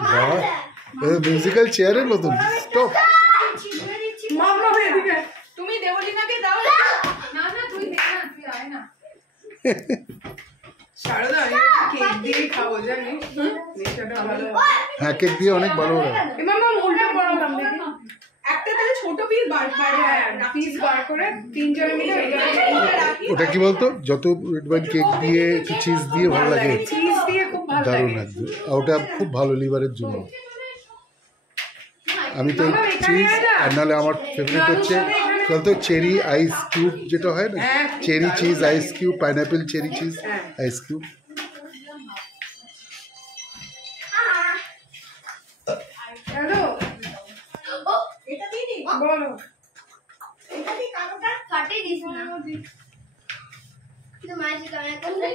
বাহ, মিউজিক্যাল চেয়ারের মতন। স্টপ। মামা এদিকে তুমি দেবলীনাকে দাও না। না তুই দে না, তুই আয় না। শারদা আমি কেক দিয়ে খাবো জানিস, নেশাটা ভালো। হ্যাঁ, কেক দিয়ে অনেক ভালো হয়। মামা উল্টা পড়ালাম দেখি একটা তাহলে ছোট পিস বার করে তিনজনে মিলে ওটা কি বলতো, যত কেক দিয়ে একটু চিজ দিয়ে ভালো লাগে, চিজ দিয়ে খুব ভালো দারুণ লাগে। একদম। ওটা খুব ভালো লিভারের জন্য। আমি তো চিজ, আর নাহলে আমার ফেভারিট হচ্ছে বলতো চেরি আইস কিউব, যেটা হয় না, cherry cheese ice cube, pineapple cherry cheese ice cube. Hello এটা দিদি বলো, এটা দি কালোটা ফাটে দিস না কিন্তু মাঝে কানে করতে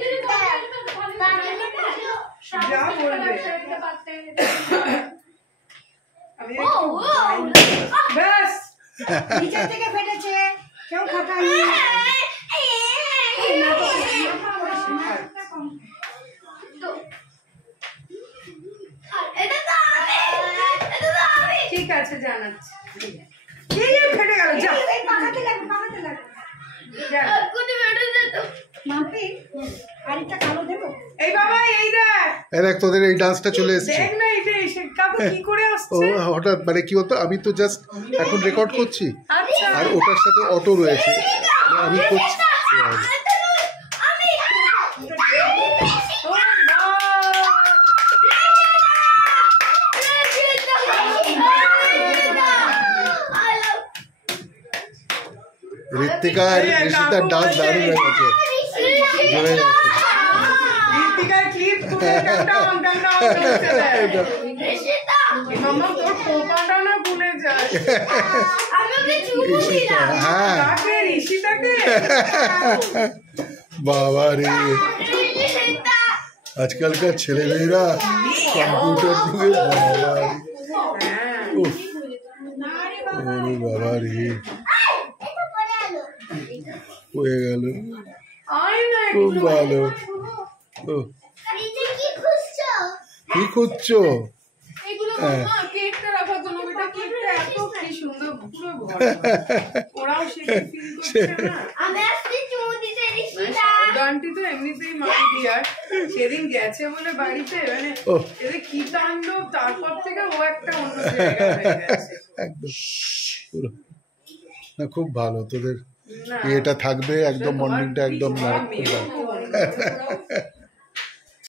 যা বলবে আমি ব্যাস নিচে থেকে ফেটেছে, কেউ খাটায়নি। ঠিক আছে জানাচ্ছি। ফেটে গেল, যা পাখাতে লাগবে, পাখাতে লাগবে। মাম্পি আরেকটা কালো দেবো? এই বাবা এই দেখ তোদের এই ডান্সটা চলে এসেছে। দেখ না এটা এসে কাকু কি করে ও আসছে। হঠাৎ মানে কি হতো, আমি তো জাস্ট এখন রেকর্ড করছি, আচ্ছা আর ওটার সাথে অটো রয়েছে, আমি করছি। ঋত্বিকা আর ঋষিতার ডান্স দারুণ হয়ে গেছে, জমে গেছে। ঋত্বিকার ক্লিপ তুলে টাম টাম টাম করতে দেয়। মাম্মা তোর কোপাটা না ভুলে যায়। ঋষিতা, হ্যাঁ কাকে ঋষিতাকে? বাবা রে, আজকালকার ছেলেমেয়েরা কম্পিউটার যুগে, বাবা রে, উফ, ওরে বাবা রে, হয়ে গেল, আয় না খুব ভালো। ও কি খুঁজছো? এগুলো মাম্মা কেকটা রাখার জন্য, এটা কেকটা এত কি সুন্দর পুরো ভরা। ওরাও সেটা ফিল করছে না। আমি আসছি চুমু দিতে ঋষিতা। গানটি তো এমনিতেই মাই ডিয়ার, সেদিন গেছে বলে বাড়িতে মানে এদের কি তাণ্ডব, তারপর থেকে ও একটা অন্য জায়গায় হয়ে গেছে একদম পুরো। না খুব ভালো, তোদের না এটা থাকবে একদম, মর্নিংটা একদম খুব ভালো।